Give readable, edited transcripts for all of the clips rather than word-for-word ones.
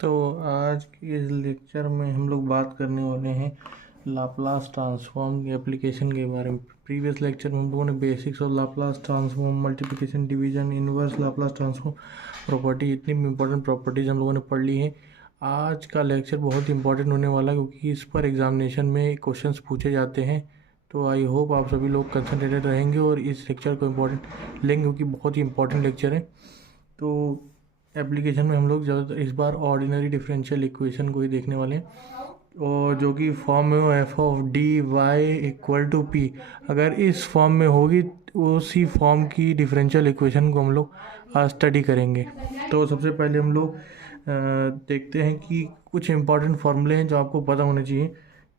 तो आज के इस लेक्चर में हम लोग बात करने वाले हैं लाप्लास ट्रांसफॉर्म की एप्लीकेशन के बारे में। प्रीवियस लेक्चर में हम लोगों ने basics of Laplace transform, multiplication, division, inverse Laplace transform, property, इतनी इंपॉर्टेंट प्रॉपर्टीज हम लोगों ने पढ़ ली हैं। आज का लेक्चर बहुत इंपॉर्टेंट होने वाला है क्योंकि इस पर एग्जामिनेशन में क्वेश्चंस पूछे जाते हैं। तो आई होप आप सभी लोग कंसंट्रेटेड रहेंगे और इस लेक्चर को इम्पोर्टेंट लेंगे क्योंकि बहुत ही इंपॉर्टेंट लेक्चर है। तो एप्लीकेशन में हम लोग ज़्यादातर इस बार ऑर्डिनरी डिफरेंशियल इक्वेशन को ही देखने वाले हैं और जो कि फॉर्म में हो F of D Y equal to P. अगर इस फॉर्म में होगी उसी फॉर्म की डिफरेंशियल इक्वेशन को हम लोग आज स्टडी करेंगे। तो सबसे पहले हम लोग देखते हैं कि कुछ इंपॉर्टेंट फार्मूले हैं जो आपको पता होने चाहिए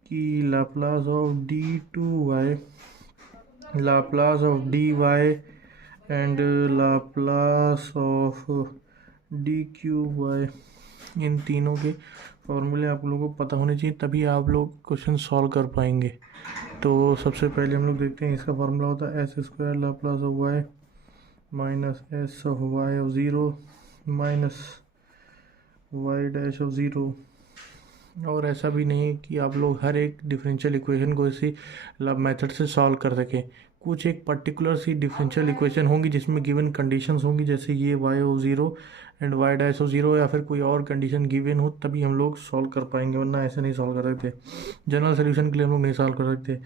कि Laplace of D two Y, Laplace of D Y and Laplace of D cube Y, इन तीनों के फॉर्मूले आप लोगों को पता होने चाहिए, तभी आप लोग क्वेश्चन सॉल्व कर पाएंगे। तो सबसे पहले हम लोग देखते हैं इसका फार्मूला होता है S square Laplace of Y minus S of Y of zero minus Y dash of zero. और ऐसा भी नहीं है कि आप लोग हर एक डिफरेंशियल इक्वेशन को इसी मेथड से सॉल्व कर सकें। कुछ एक पर्टिकुलर सी डिफरेंशियल इक्वेशन होंगी जिसमें गिवन कंडीशंस होंगी, जैसे ये Y of zero and Y dash of zero, या फिर कोई और कंडीशन गिवन हो तभी हम लोग सॉल्व कर पाएंगे, वरना ऐसे नहीं सॉल्व कर सकते। जनरल सोल्यूशन के लिए हम लोग नहीं सॉल्व कर सकते।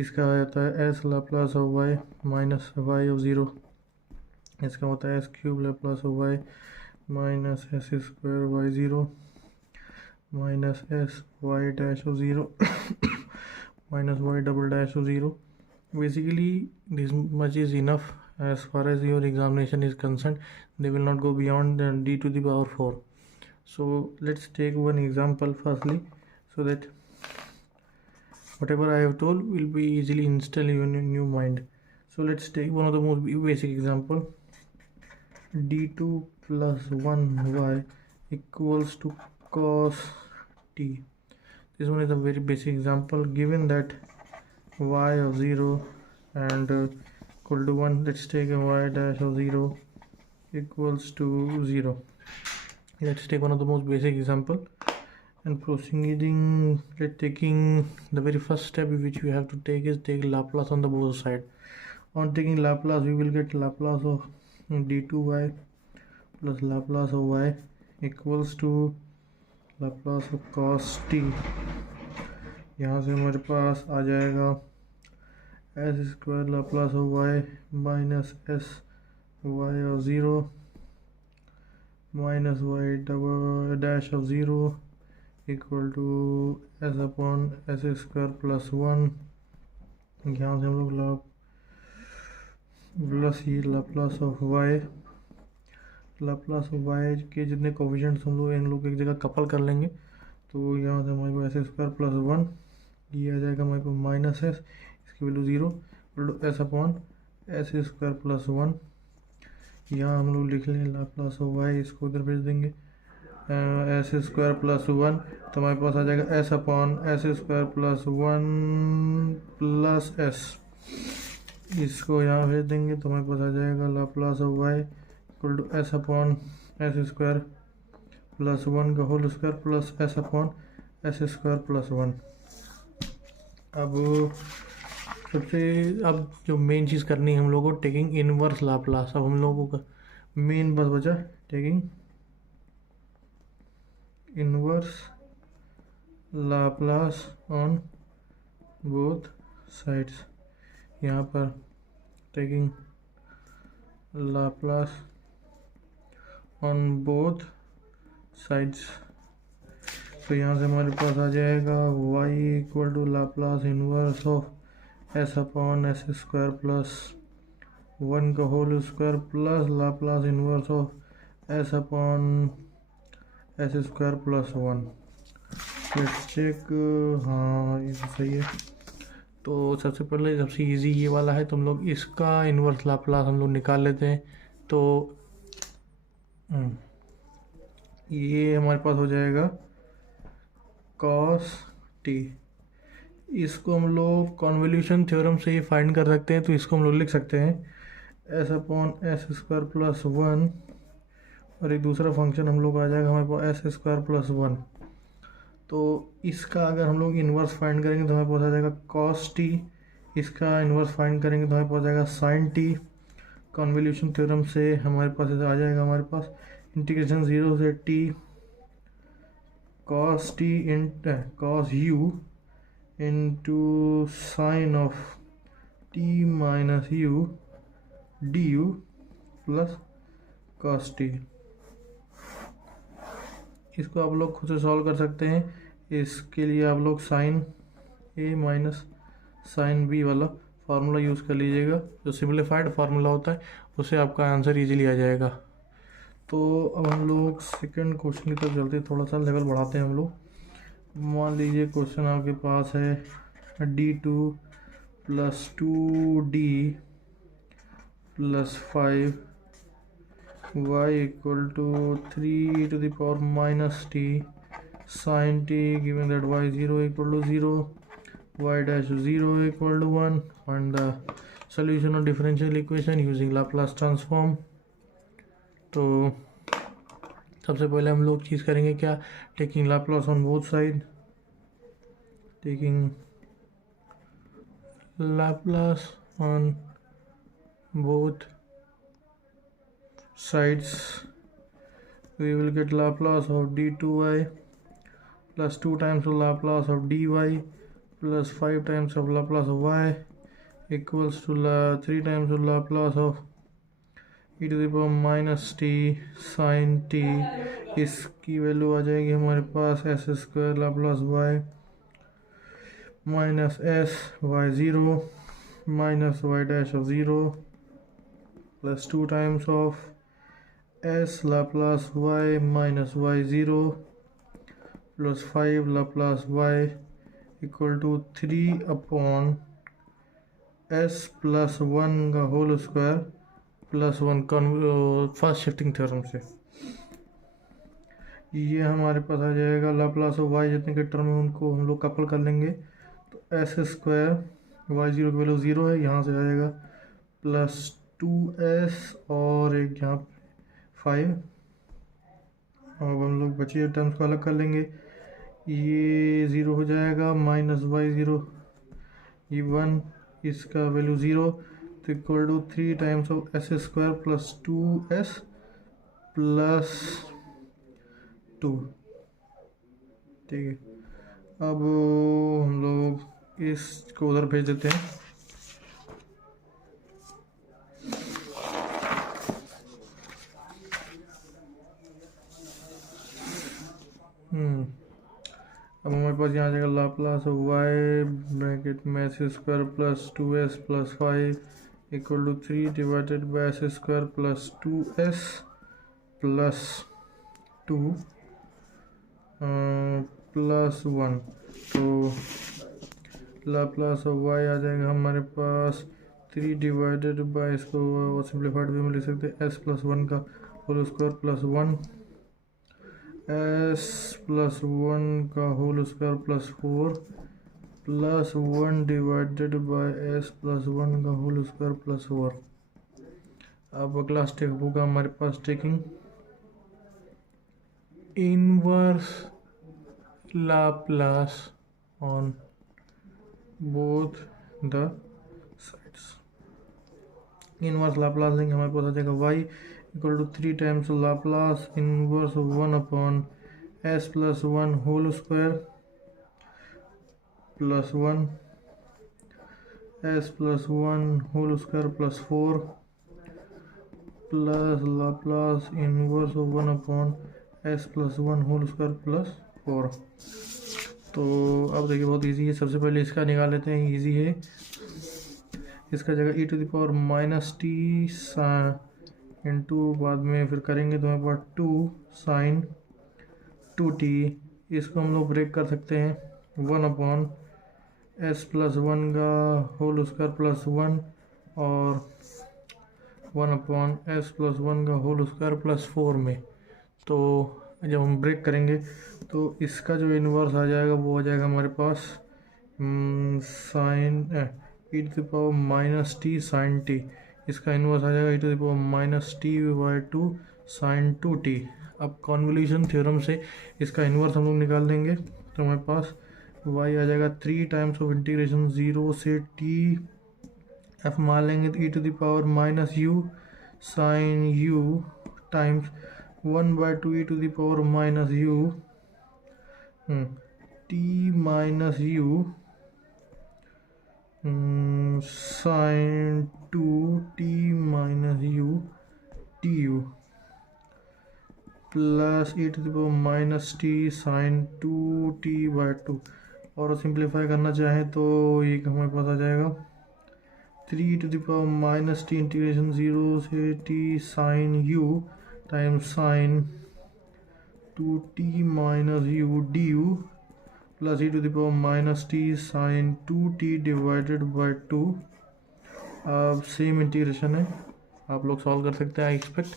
इसका आता है S Laplace of Y minus Y of zero, इसका होता है S cube Laplace of Y minus S square Y zero minus S Y dash of zero minus Y double dash of zero. Basically, this much is enough as far as your examination is concerned. They will not go beyond d to the power 4. So let's take one example firstly, so that whatever I have told will be easily installed in your mind. So let's take one of the most basic example. d2 plus 1y equals to cos t. This one is a very basic example. Given that y of 0 and equal to 1, let's take a y dash of 0 equals to 0. Let's take one of the most basic example and proceeding. Taking the very first step which we have to take is take Laplace on the both side. On taking Laplace, we will get Laplace of d2y plus Laplace of y equals to Laplace of cos t. यहाँ से हमारे पास आ जाएगा S square Laplace of Y minus S Y of zero minus Y double dash of zero equal to S upon S square plus 1। यहाँ से हम लोग प्लस ही Laplace of Y, Laplace of Y के जितने कोफिशिएंट्स हम लोग इन लोग एक जगह कपल कर लेंगे। तो यहाँ से हमारे को एस स्क्वायर प्लस 1, ये आ जाएगा हमारे को माइनस एस, इसकी value 0 S upon S square plus 1। यहाँ हम लोग लिख लें लाप्लास ऑफ वाई, इसको उधर भेज देंगे एस स्क्वायर प्लस 1, तो हमारे पास आ जाएगा S upon S square plus 1 plus S. इसको यहाँ भेज देंगे तो हमारे पास आ जाएगा Laplace of Y equal to S upon S square plus 1 का whole square plus S upon S square plus 1। अब जो मेन चीज़ करनी है हम लोगों को, टेकिंग इनवर्स लाप्लास। अब हम लोगों का मेन बस बचा taking inverse Laplace on both sides. यहाँ पर taking Laplace on both sides, तो यहाँ से हमारे पास आ जाएगा y equal to Laplace inverse of S upon S square plus 1 का whole square plus Laplace inverse of S upon S square plus 1। Let's check, हाँ ये सही है। तो सबसे पहले सबसे इजी ये वाला है, तो हम लोग इसका इनवर्स लाप्लास हम लोग निकाल लेते हैं। तो ये हमारे पास हो जाएगा cos t। इसको हम लोग कॉन्वोल्यूशन थ्योरम से ही फाइंड कर सकते हैं, तो इसको हम लोग लिख सकते हैं S upon S square plus 1 और एक दूसरा फंक्शन हम लोग आ जाएगा हमारे पास एस स्क्वायर प्लस वन। तो इसका अगर हम लोग इन्वर्स फाइंड करेंगे तो हमारे पास आ जाएगा कॉस टी, इसका इन्वर्स फाइंड करेंगे तो हमारे पास आ जाएगा साइन टी। कॉन्वोल्यूशन थ्योरम से हमारे पास आ जाएगा हमारे पास इंटीग्रेशन 0 से T cos T in cos u into sine of T minus U D you plus cos T. इसको आप लोग खुद से सॉल्व कर सकते हैं। इसके लिए आप लोग साइन ए माइनस साइन बी वाला फार्मूला यूज़ कर लीजिएगा, जो सिंप्लीफाइड फार्मूला होता है, उससे आपका आंसर इजीली आ जाएगा। तो अब हम लोग सेकंड क्वेश्चन की तरफ चलते हैं, थोड़ा सा लेवल बढ़ाते हैं हम लोग। मान लीजिए क्वेश्चन आपके पास है d2 plus 2d plus 5 y equal to 3 to the power minus T sine T given that y 0 equal to 0 y dash 0 equal to 1. Find the solution of differential equation using Laplace transform. तो सबसे पहले हम लोग चीज़ करेंगे क्या, taking Laplace on both side, taking Laplace on both sides, we will get Laplace of d2y plus 2 times the Laplace of dy plus 5 times of Laplace of y equals to 3 times the Laplace of e to the power minus T sine T. इसकी value आ जाएगी हमारे पास S square Laplace Y minus S Y zero minus Y dash of zero plus 2 times of S Laplace Y minus Y zero plus 5 Laplace Y equal to 3 upon S plus 1 का whole square plus 1 first shifting theorem से। ये हमारे पास आ जाएगा Laplace of Y जितने के term है उनको हम लोग कपल कर लेंगे, तो एस स्क्वायर वाई ज़ीरो की वैल्यू 0 है, यहाँ से आ जाएगा प्लस 2s और एक यहाँ 5। अब हम लोग बचे हुए टर्म्स को अलग कर लेंगे, ये 0 हो जाएगा माइनस वाई ज़ीरो ये 1, इसका वैल्यू 0 तो equal to 3 times of S square plus 2s plus 2। ठीक है, अब हम लोग इसको उधर भेज देते हैं। अब हमारे पास यहाँ आ जाएगा लाप्लास ऑफ वाई ब्रैकेट में S square plus 2s plus 5 equal to 3 divided by S square plus 2s plus 2 plus 1। तो लाप्लास ऑफ वाई आ जाएगा हमारे पास 3 डिवाइडेड बाई, इसको सिंप्लीफाइड वे में लिख सकते हैं एस प्लस 1 का whole square plus 1 S plus 1 का whole square plus 4 plus 1 divided by S plus 1 का होल स्क्वायर प्लस 4। अब अगला स्टेप होगा हमारे पास taking inverse Laplace on both the sides. Inverse Laplace लेंगे, हमारे पास आ जाएगा Y equal to 3 times Laplace inverse 1 upon S plus 1 whole square plus 1 S plus 1 whole square plus 4 plus Laplace inverse 1 upon S plus 1 whole square plus 4। तो अब देखिए बहुत easy है, सबसे पहले इसका निकाल लेते हैं, इजी है। इसका जगह e to the power minus T into बाद में फिर करेंगे तो हमारे पास 2 साइन 2t, इसको हम लोग ब्रेक कर सकते हैं 1 अपॉन एस प्लस 1 का होल स्क्वायर प्लस 1 और 1 अपॉन एस प्लस 1 का होल स्क्वायर प्लस 4 में। तो जब हम ब्रेक करेंगे तो इसका जो इन्वर्स आ जाएगा वो आ जाएगा हमारे पास sine e to the power minus T sine T, इसका इन्वर्स आ जाएगा e to the power minus T by 2 sine 2t। अब कॉन्वोल्यूशन थ्योरम से इसका इन्वर्स हम लोग निकाल देंगे, तो हमारे पास y आ जाएगा 3 टाइम्स ऑफ इंटीग्रेशन 0 से t, f मान लेंगे तो e to the power minus u sine u times 1/2 e to the power minus u t minus u sine 2t minus u du plus e to the power minus T sine 2t/2। और simplify करना चाहें तो ये हमारे पास आ जाएगा 3 to the power minus T integration 0 से t sine u times sine 2t minus u du plus e to the power minus T sine 2t divided by 2। अब सेम इंटीग्रेशन है, आप लोग सॉल्व कर सकते हैं आई एक्सपेक्ट।